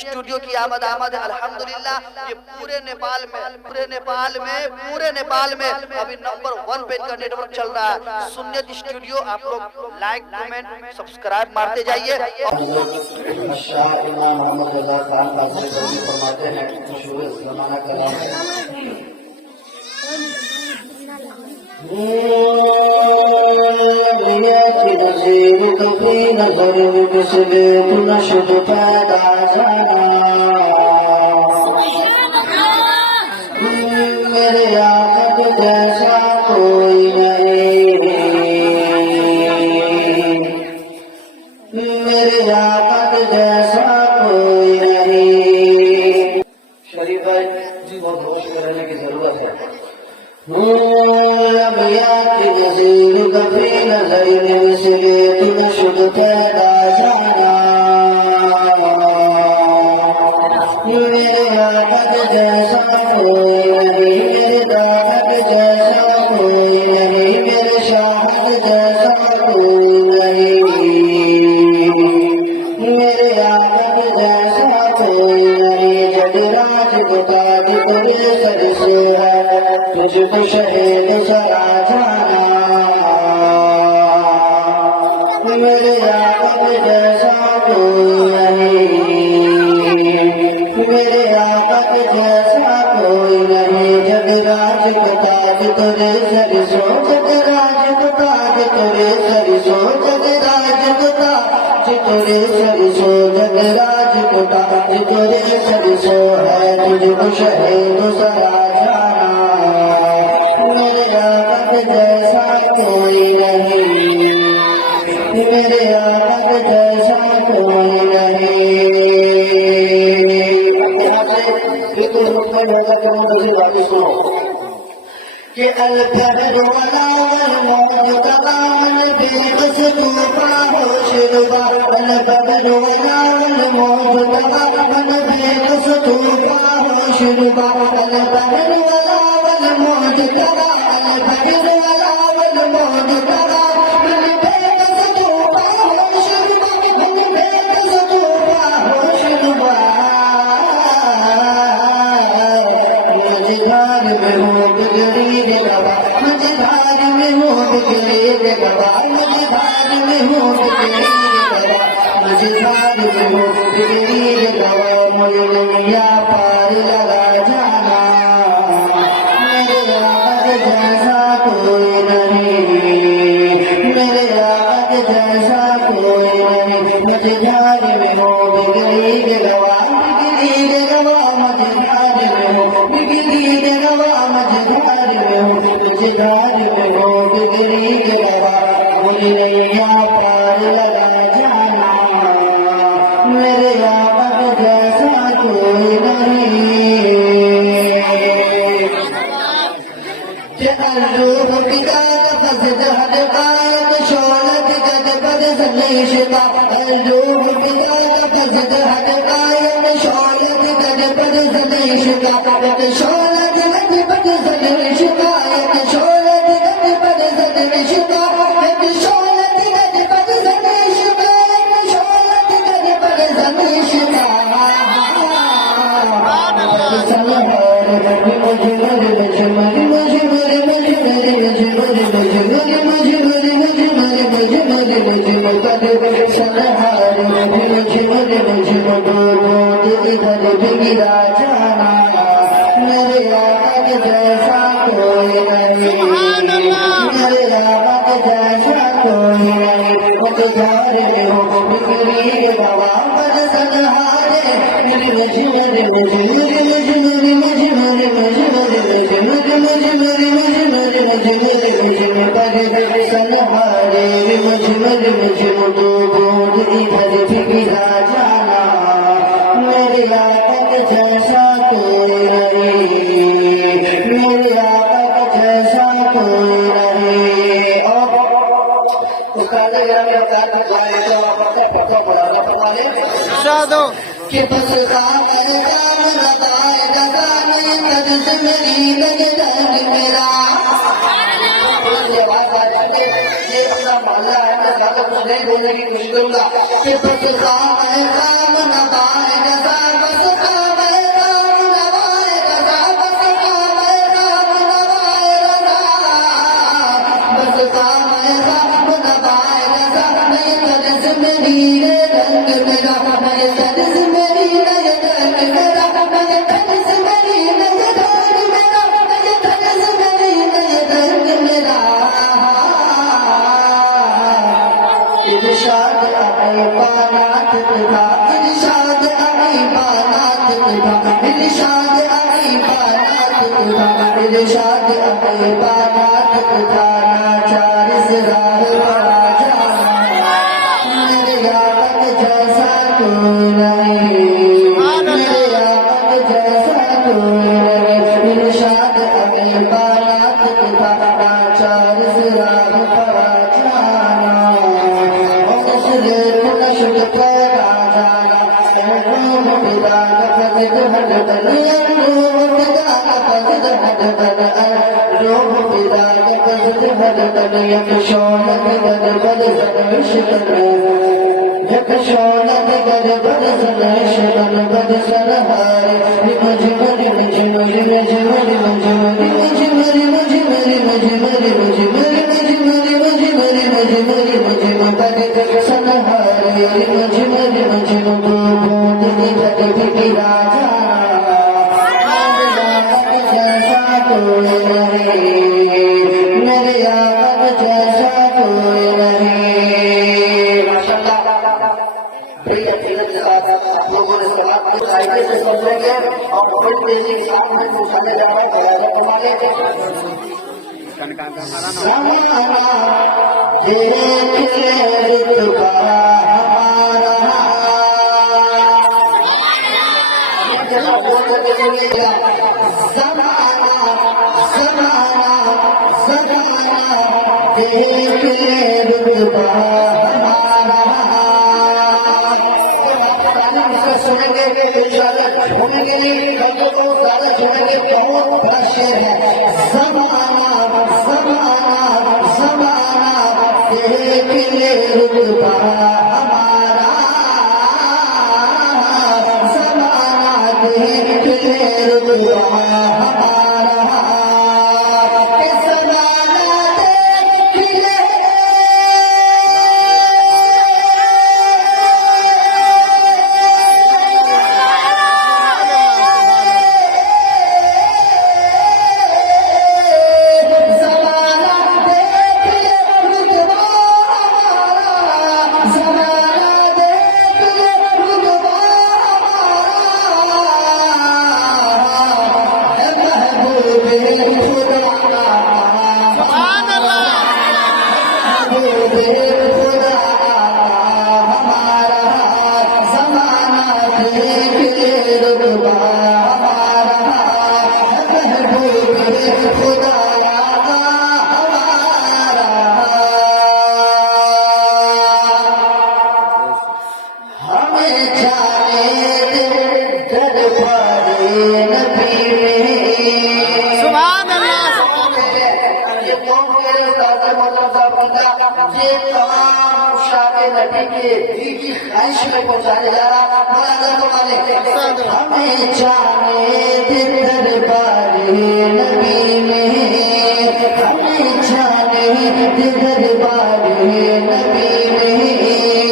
Studio की आमद अल्हम्दुलिल्लाह। ये पूरे नेपाल में अभी नंबर 1 पे इनका नेटवर्क चल रहा है। सुन्नियत स्टूडियो, आप लोग लाइक कमेंट सब्सक्राइब मारते जाइए। मेरे आमद जैसा कोई नहीं, मेरे आमद जैसा कोई नहीं। शरीफ भाई जी बहुत होश में रहने की जरूरत है। की नज़ीर कभी नजर में मिसले तुम शुभ पैदा जाना। मेरे आमद जैसा कोई नहीं, मेरे दामद जैसा कोई नहीं, मेरे शाहद जैसा कोई नहीं, मेरे आमद जैसा कोई नहीं। जगराज बता दी तेरे सर से है तुझको शहीद चला जाना। मेरे आमद जैसा कोई नहीं, मेरे आमद जैसा कोई नहीं। जगराज बता दी तेरे सर सो, जगराज बता दी तेरे सर सो, जगराज बता दी तेरे सर सो, जगराज बता दी तेरे सर सो है तुझको शहीद चला जाना। मेरे आमद जैसा कोई नहीं, मेरे आमद जैसा कोई नहीं। बिल्कुल रुकने लगा तो मुझे बात सुनो कि अल-फर्द वल मौत तमाम बेबस तूफा हो शिरवा। अल-फर्द वल मौत तमाम बेबस तूफा हो शिरवा। अल-फर्द वल मौत तमाम, अल-फर्द वल मौत तमाम बेबस तूफा हो शिरवा, बेबस तूफा हो शिरवा। मझधार में हो बिगड़ी रे गवा, मझधार में हो बिगड़ी रे गवा, मझधार में हो बिगड़ी रे गवा, मझधार में हो बिगड़ी रे गवा। मुझे नैया पार लगा जाना। मेरे आमद जैसा कोई नहीं, मेरे आमद जैसा कोई नहीं। मझधार में हो बिगड़ी रे गवा, बिगड़ी रे गवा, मझधार में हो बिगड़ी रे गवा, मझधार में हो, मझधार में हो बिगड़ी रे गवा। मुझे नैया पार लगा जाना। मेरे आमद जैसा कोई नहीं। रूह पिता फसद हद कायम शौलत गद बद सनेशता। रूह पिता फसद हद कायम शौलत गद बद सनेशता। शौलत गद बद सनेशता, शौलत गद बद सनेशता, शौलत गद बद सनेशता, शौलत गद बद सनेशता। गिरा जाना। मेरे आमद जैसा कोई नहीं, मेरे आमद जैसा कोई नहीं। मझधार में हो बिगड़ी रे गवा, मझधार में कि बस काम लगाएगा नहीं कद से मेरी लगे दर्द मेरा ये अपना मामला है मैं ज्यादा कुछ नहीं बोलने की कोशिश करूंगा कि बस काम लगाएगा बस काम लगाएगा बस काम लगाएगा बस काम लगाएगा नहीं कद से मेरी रंग मेरा नहीं कद से इरशाद अभी बानात था इरशाद अभी बानात था इरशाद अभी बानात था इरशाद अभी बानात था नाचार से राह पड़ा जाना मेरे याद जैसा कोई नहीं मेरे याद जैसा कोई नहीं इरशाद अभी बानात था नाचार से राह पड़ा जाना हमें जाने दरबारे नबी में हमें जाने दरबारे नबी में हमें जाने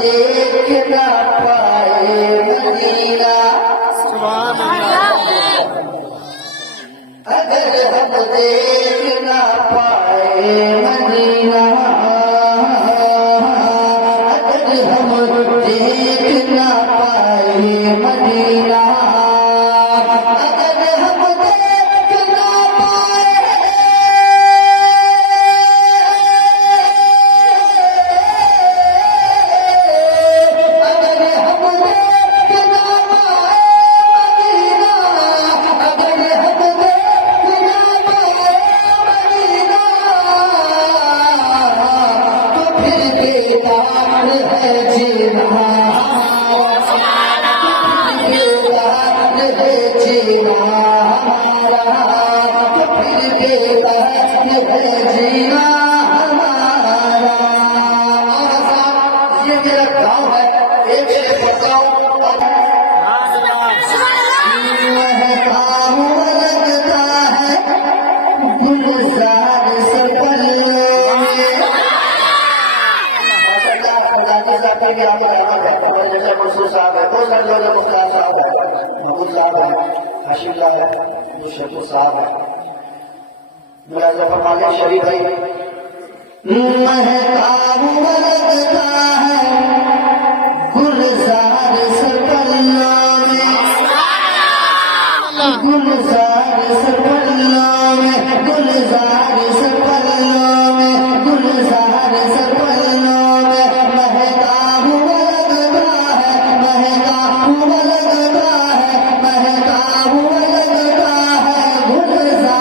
देख ना पाए मदीना, अगर हम देख ना पाए मदीना, अगर हम देख ना पाए मदीना, अगर हम देख ना पाए, अगर हम देख ना पाए मदीना, अगर हम देख ना पाए मदीना, तो फिर बेकार है जीना, बेकार है जीना हमारा, तो फिर बेकार है जीना हमारा। ये मेरा गाँव है, एक से बताऊं महका हुआ लगता है गुलजार से पल्लों में। माशाअल्लाह, खुदानी साहब की भी आगे रहमत है। हमारे जैसे मंसूर साहब है, बहुत सारे लोग हैं, मुख्तार साहब है, महमूद साहब है, हाशिमुल्लाह है, मुशर्रफ साहब है, मेरा जफर मालिक शरीफ भाई। महका हुआ लगता है गुलजार से पल्लों में, गुलजार से पल्लों में, गुलजार से पल्लों में, गुलजार से पल्लों में, महका हुआ लगता है, महका हुआ लगता है, महका हुआ लगता है गुलजार।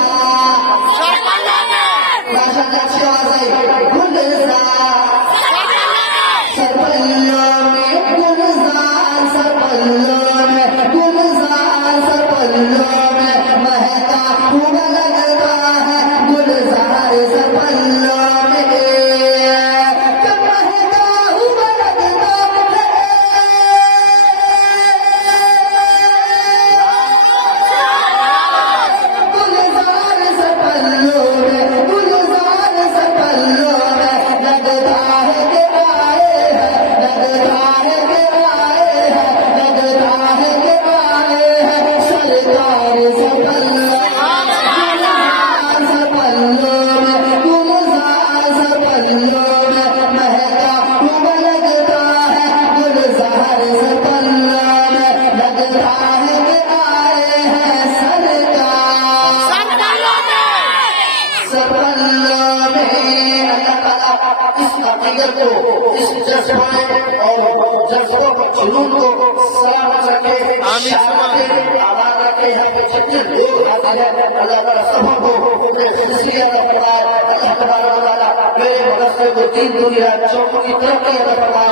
माशाअल्लाह, अच्छी आवाज आई। गुलजार सरपल्लों में, गुलजार सरपल्लों में, गुलजार सरपल्लों में, महका हुआ लगता है गुलजार सरपल्लों में, कि महका हुआ लगता है गुलजार सरपल्लों में, गुलजार सरपल्लों में, लगता है कि आए हैं, लगता है कि आए हैं, लगता है कि आए हैं सरकार सरपल्लों, गुलजार सरपल्लों में, गुलजार सरपल्लों में, महका हुआ लगता है गुलजार सरपल्लों में, लगता है कि आए हैं सरकार सरपल्लों में। अल्लाह ताला इस अकीदत को, इस जज्बे और जज्बों को, जुनून को सलामत रखे, आबाद रखे। यहाँ पे जितने लोग आते हैं, अल्लाह ताला सबों को अपने सिलसिले में फरमाए। अल्लाह तबारक व तआला मेरे मदरसे को दीन दुनिया चौकों की तरक्की अता फरमाए।